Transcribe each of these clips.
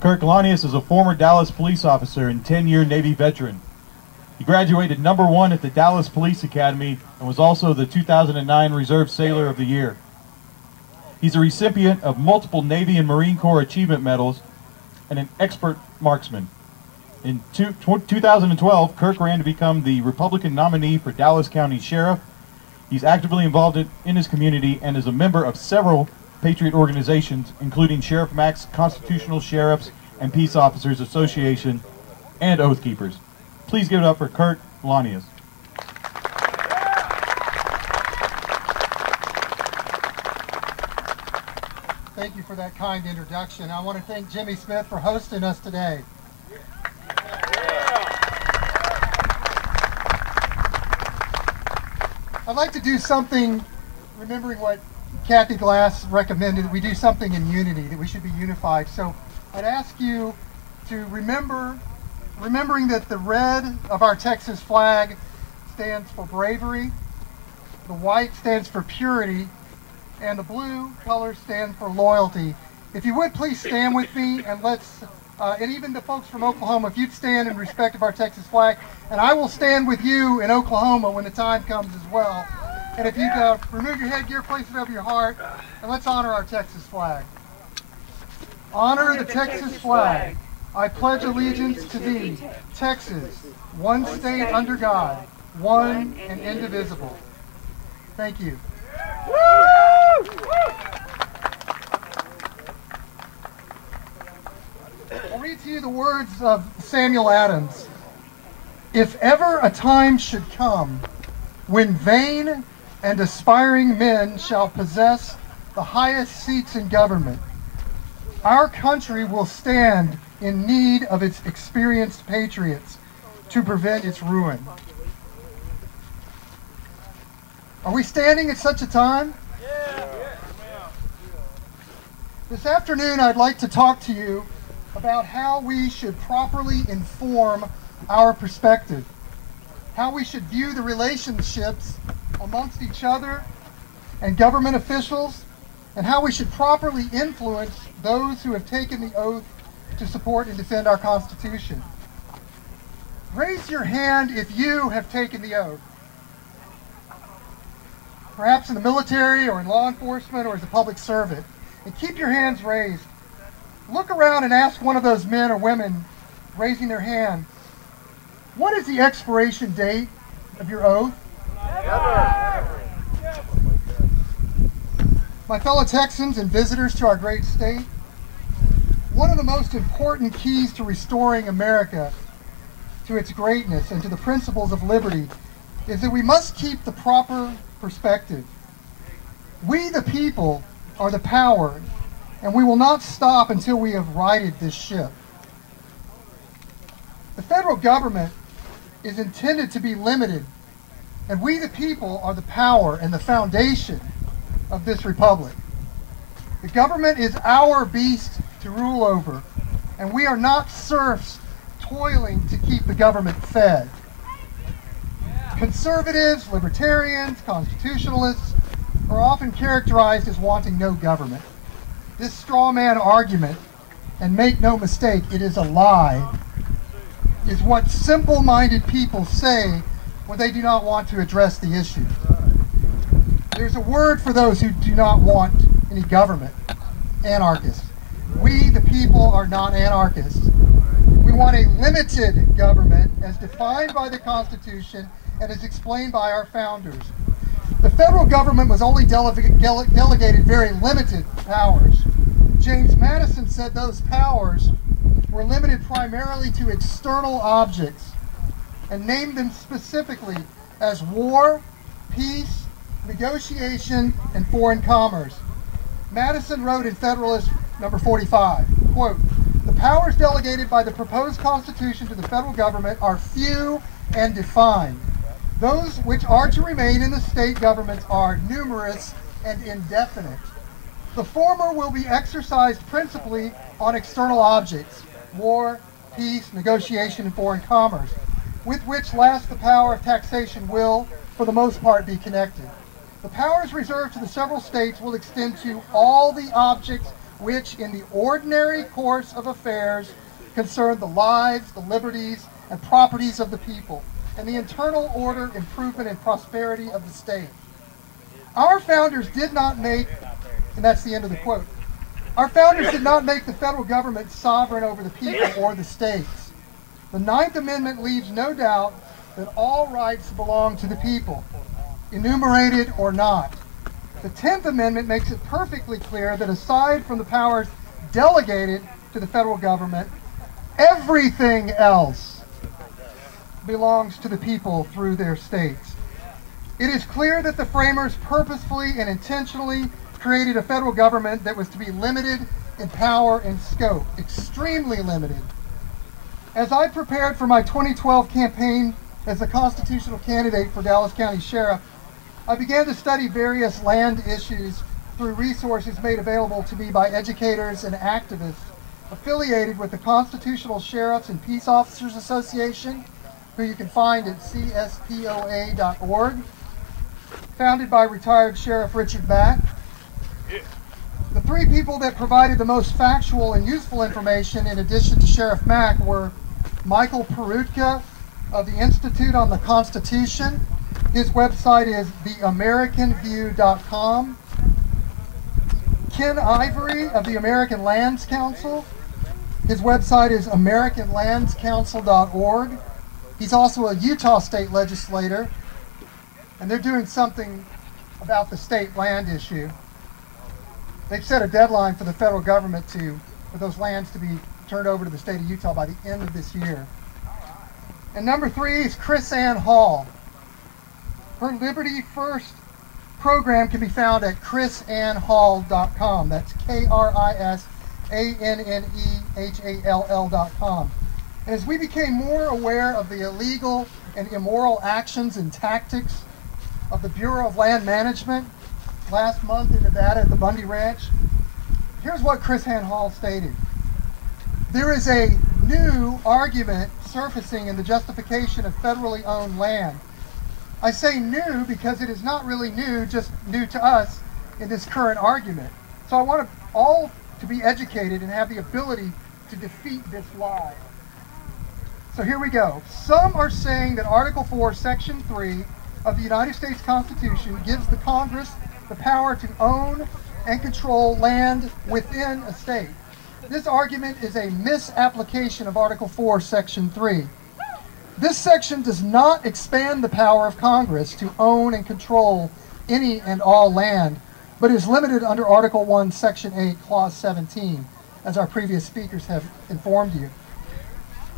Kirk Launius is a former Dallas police officer and 10-year Navy veteran. He graduated #1 at the Dallas Police Academy and was also the 2009 Reserve Sailor of the Year. He's a recipient of multiple Navy and Marine Corps Achievement Medals and an expert marksman. In 2012, Kirk ran to become the Republican nominee for Dallas County Sheriff. He's actively involved in his community and is a member of several Patriot organizations, including Sheriff Mack's Constitutional Sheriffs and Peace Officers Association and Oath Keepers. Please give it up for Kirk Launius. Thank you for that kind introduction. I want to thank Jimmy Smith for hosting us today. I'd like to do something, remembering what Kathy Glass recommended, we do something in unity, that we should be unified. So I'd ask you to remembering that the red of our Texas flag stands for bravery, the white stands for purity, and the blue color stands for loyalty. If you would please stand with me, and let's, and even the folks from Oklahoma, if you'd stand in respect of our Texas flag, and I will stand with you in Oklahoma when the time comes as well. And if you'd remove your headgear, place it over your heart, and let's honor our Texas flag. Honor the Texas flag. I pledge allegiance to thee, Texas, one state under God, one and indivisible. Thank you. I'll read to you the words of Samuel Adams. If ever a time should come when vain and aspiring men shall possess the highest seats in government, our country will stand in need of its experienced patriots to prevent its ruin. Are we standing at such a time? This afternoon, I'd like to talk to you about how we should properly inform our perspective, how we should view the relationships amongst each other and government officials, and how we should properly influence those who have taken the oath to support and defend our Constitution. Raise your hand if you have taken the oath, perhaps in the military or in law enforcement or as a public servant, and keep your hands raised. Look around and ask one of those men or women raising their hand, what is the expiration date of your oath? My fellow Texans and visitors to our great state, one of the most important keys to restoring America to its greatness and to the principles of liberty is that we must keep the proper perspective. We, the people, are the power, and we will not stop until we have righted this ship. The federal government is intended to be limited, and we, the people, are the power and the foundation of this republic. The government is our beast to rule over, and we are not serfs toiling to keep the government fed. Conservatives, libertarians, constitutionalists are often characterized as wanting no government. This straw man argument, and make no mistake, it is a lie, is what simple-minded people say when they do not want to address the issue. There's a word for those who do not want any government: anarchists. We, the people, are not anarchists. We want a limited government as defined by the Constitution and as explained by our founders. The federal government was only delegated very limited powers. James Madison said those powers were limited primarily to external objects and named them specifically as war, peace, negotiation, and foreign commerce. Madison wrote in Federalist number 45, quote, "The powers delegated by the proposed Constitution to the federal government are few and defined. Those which are to remain in the state governments are numerous and indefinite. The former will be exercised principally on external objects, war, peace, negotiation, and foreign commerce, with which last the power of taxation will, for the most part, be connected. The powers reserved to the several states will extend to all the objects which in the ordinary course of affairs concern the lives, the liberties, and properties of the people, and the internal order, improvement, and prosperity of the state. Our founders did not make, and that's the end of the quote, our founders did not make the federal government sovereign over the people or the states. The Ninth Amendment leaves no doubt that all rights belong to the people, enumerated or not. The 10th Amendment makes it perfectly clear that aside from the powers delegated to the federal government, everything else belongs to the people through their states. It is clear that the framers purposefully and intentionally created a federal government that was to be limited in power and scope, extremely limited. As I prepared for my 2012 campaign as a constitutional candidate for Dallas County Sheriff, I began to study various land issues through resources made available to me by educators and activists affiliated with the Constitutional Sheriffs and Peace Officers Association, who you can find at cspoa.org, founded by retired Sheriff Richard Back. The three people that provided the most factual and useful information in addition to Sheriff Mack were Michael Perutka of the Institute on the Constitution. His website is theamericanview.com. Ken Ivory of the American Lands Council. His website is americanlandscouncil.org. He's also a Utah state legislator, and they're doing something about the state land issue. They've set a deadline for the federal government for those lands to be turned over to the state of Utah by the end of this year. And number 3 is Chris Ann Hall. Her Liberty First program can be found at chrisannhall.com. That's KRISANNEHALL.com. And as we became more aware of the illegal and immoral actions and tactics of the Bureau of Land Management last month in Nevada at the Bundy Ranch, here's what Chris Ann Hall stated. There is a new argument surfacing in the justification of federally owned land. I say new because it is not really new, just new to us in this current argument. So I want all to be educated and have the ability to defeat this lie. So here we go. Some are saying that Article 4, Section 3 of the United States Constitution gives the Congress the power to own and control land within a state. This argument is a misapplication of Article 4, Section 3. This section does not expand the power of Congress to own and control any and all land, but is limited under Article 1, Section 8, Clause 17, as our previous speakers have informed you.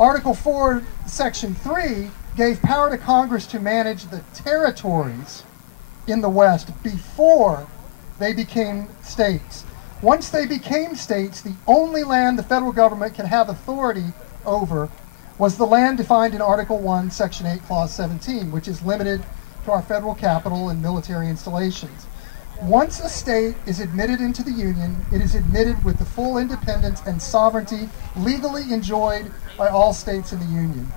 Article 4, Section 3 gave power to Congress to manage the territories in the West before they became states. Once they became states, the only land the federal government can have authority over was the land defined in Article 1, Section 8, Clause 17, which is limited to our federal capital and military installations. Once a state is admitted into the Union, it is admitted with the full independence and sovereignty legally enjoyed by all states in the Union.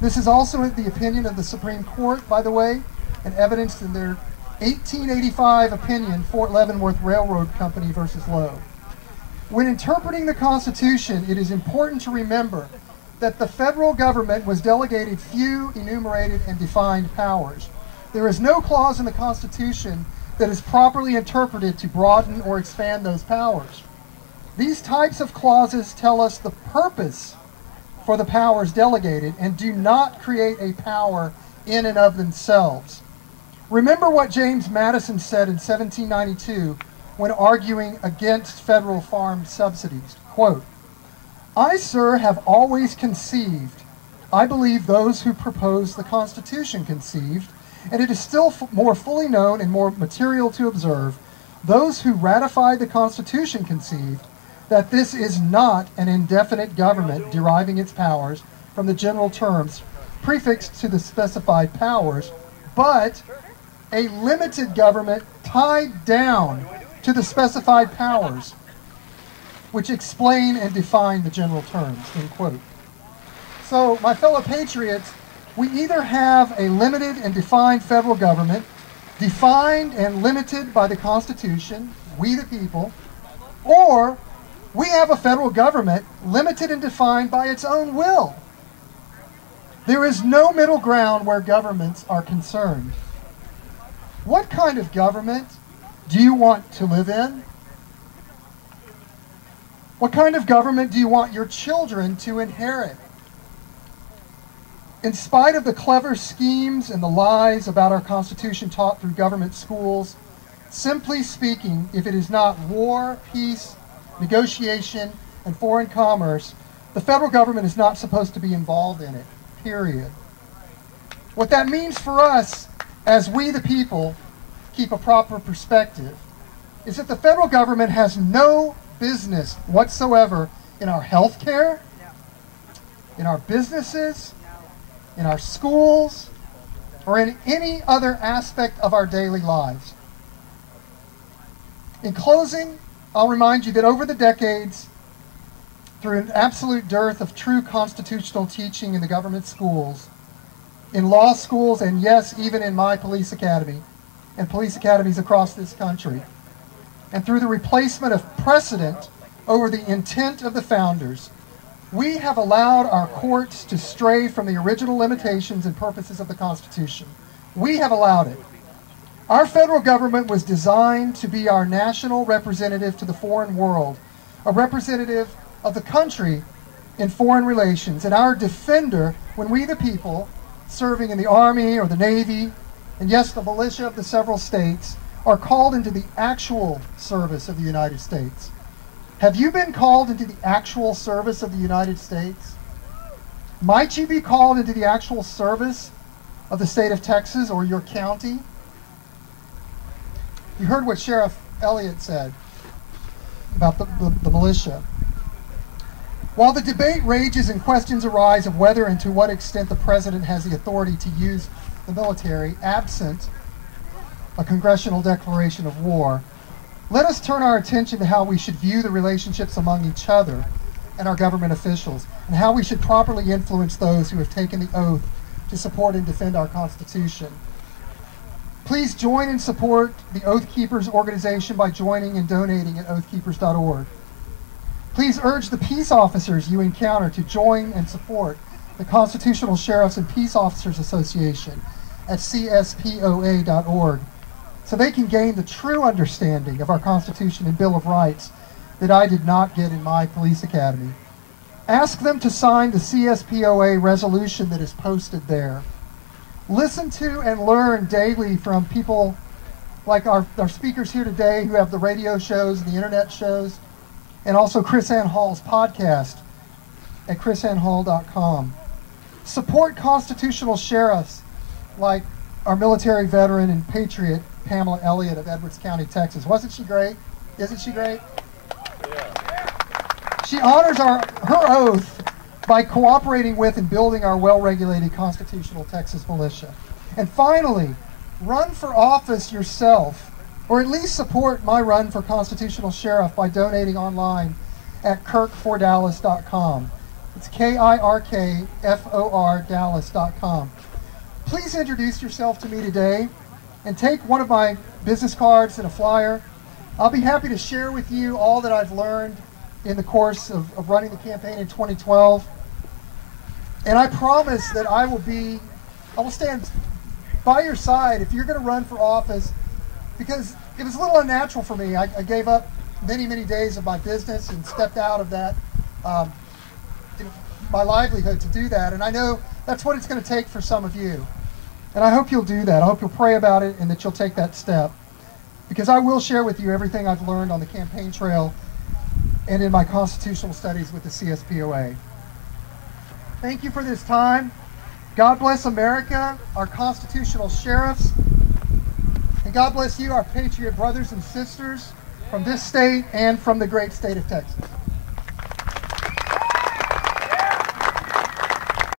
This is also the opinion of the Supreme Court, by the way, and evidenced in their 1885 opinion, Fort Leavenworth Railroad Company versus Lowe. When interpreting the Constitution, it is important to remember that the federal government was delegated few enumerated and defined powers. There is no clause in the Constitution that is properly interpreted to broaden or expand those powers. These types of clauses tell us the purpose for the powers delegated and do not create a power in and of themselves. Remember what James Madison said in 1792 when arguing against federal farm subsidies. Quote, "I, sir, have always conceived, I believe those who proposed the Constitution conceived, and it is still more fully known and more material to observe, those who ratified the Constitution conceived, that this is not an indefinite government deriving its powers from the general terms prefixed to the specified powers, but a limited government tied down to the specified powers, which explain and define the general terms," end quote. So, my fellow patriots, we either have a limited and defined federal government, defined and limited by the Constitution, we the people, or We have a federal government limited and defined by its own will. There is no middle ground where governments are concerned. What kind of government do you want to live in? What kind of government do you want your children to inherit? In spite of the clever schemes and the lies about our Constitution taught through government schools, simply speaking, if it is not war, peace, negotiation, and foreign commerce, the federal government is not supposed to be involved in it, period. What that means for us, as we the people keep a proper perspective, is that the federal government has no business whatsoever in our health care, in our businesses, in our schools, or in any other aspect of our daily lives. In closing, I'll remind you that over the decades, through an absolute dearth of true constitutional teaching in the government schools, in law schools, and yes, even in my police academy, and police academies across this country, and through the replacement of precedent over the intent of the founders, we have allowed our courts to stray from the original limitations and purposes of the Constitution. We have allowed it. Our federal government was designed to be our national representative to the foreign world, a representative of the country in foreign relations, and our defender when we the people, serving in the Army or the Navy, and yes, the militia of the several states, are called into the actual service of the United States. Have you been called into the actual service of the United States? Might you be called into the actual service of the state of Texas or your county? You heard what Sheriff Elliott said about the militia. While the debate rages and questions arise of whether and to what extent the president has the authority to use the military, absent a congressional declaration of war, let us turn our attention to how we should view the relationships among each other and our government officials, and how we should properly influence those who have taken the oath to support and defend our Constitution. Please join and support the Oath Keepers organization by joining and donating at oathkeepers.org. Please urge the peace officers you encounter to join and support the Constitutional Sheriffs and Peace Officers Association at cspoa.org, so they can gain the true understanding of our Constitution and Bill of Rights that I did not get in my police academy. Ask them to sign the CSPOA resolution that is posted there. Listen to and learn daily from people like our speakers here today who have the radio shows and the internet shows, and also Chris Ann Hall's podcast at chrisannhall.com. Support constitutional sheriffs like our military veteran and patriot Pamela Elliott of Edwards County, Texas. Wasn't she great? Isn't she great? Yeah. She honors her oath by cooperating with and building our well-regulated constitutional Texas militia. And finally, run for office yourself, or at least support my run for constitutional sheriff by donating online at kirkfordallas.com. It's KIRKFOR Dallas.com. Please introduce yourself to me today and take one of my business cards and a flyer. I'll be happy to share with you all that I've learned in the course of running the campaign in 2012. And I promise that I will stand by your side if you're going to run for office, because it was a little unnatural for me. I gave up many, many days of my business and stepped out of that, my livelihood to do that. And I know that's what it's going to take for some of you. And I hope you'll do that. I hope you'll pray about it and that you'll take that step, because I will share with you everything I've learned on the campaign trail and in my constitutional studies with the CSPOA. Thank you for this time. God bless America, our constitutional sheriffs, and God bless you, our patriot brothers and sisters from this state and from the great state of Texas.